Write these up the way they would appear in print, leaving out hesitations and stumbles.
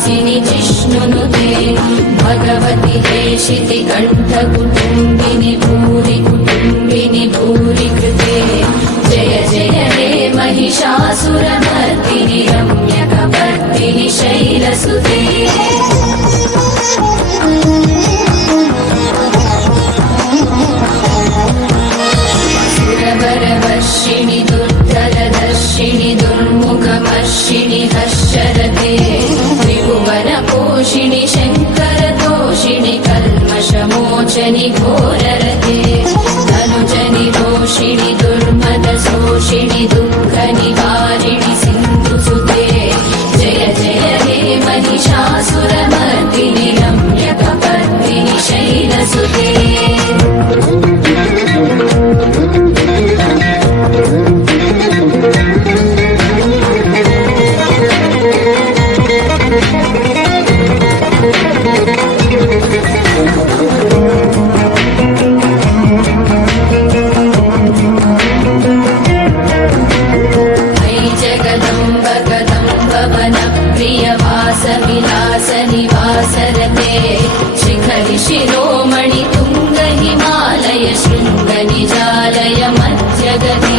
वासिनि जिष्णुनुते भगवति हेशिति कण्ठकुटुम्बिनि भूरि कुटुम्बिनि भूरि कृते जय जय हे महिषासुरमर्दिनि रम्यकपर्दिनि शैलसुते सुरवरवर्षिणि दुर्धरदर्शिनि दुर्मुखमर्षिणि हर्षरते त्रिभुवनपोषिणि शङ्करतोषिणि कल्मषमोचनि घोररते धनुजनि दोषिणि दुर्मदशोषिणि दुःखनिवारिणि सिन्धुसुते जय जय हे महिषासुरमर्दिनि रम्यकपर्दिनि शैलसुते विलासनिवासरते शिखरि शिरोमणि तुङ्ग हिमालय शृङ्ग निजालय मध्यगते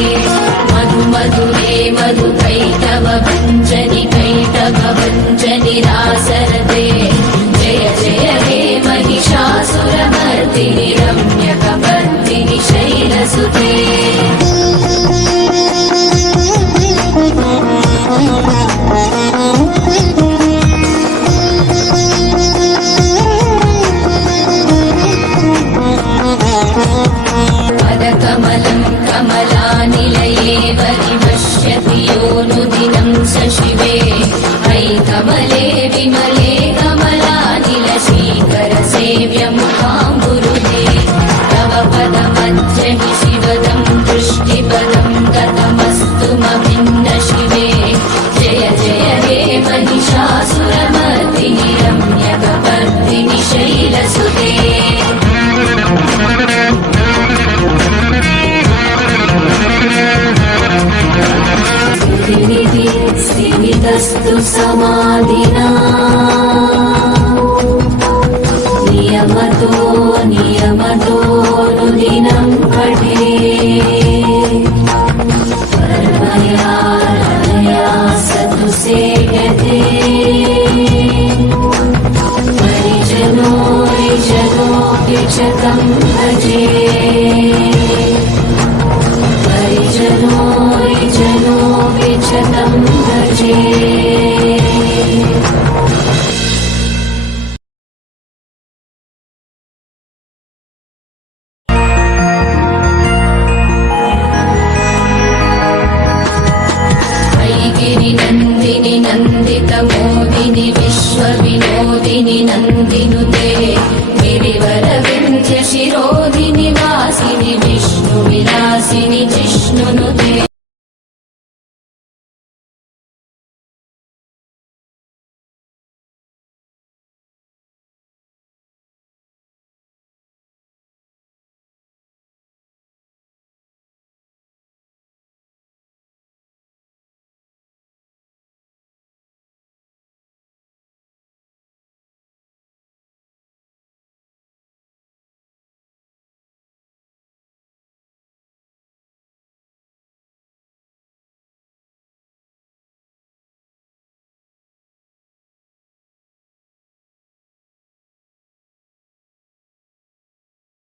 मधु मधुरे मधुकैटव भञ्जनि कैटभ भञ्जनि रासरते जय जय हे महिषासुरमर्दिनि रम्यकपर्दिनि शैलसुते कमलं कमलानिलये परिपश्यति योऽनुदिनं स शिवे अयि कमले विमले कमलानिलशीकरसेव्यमुखाम्बुरुहे तव पदमध्यहि शिवदं दृष्टिपदं गतमस्तुमभिन्न शिवे जय जय हे महिषासुरमर्दिनि रम्यकपर्दिनि शैलसुते स्थिमितस्तु समाधिना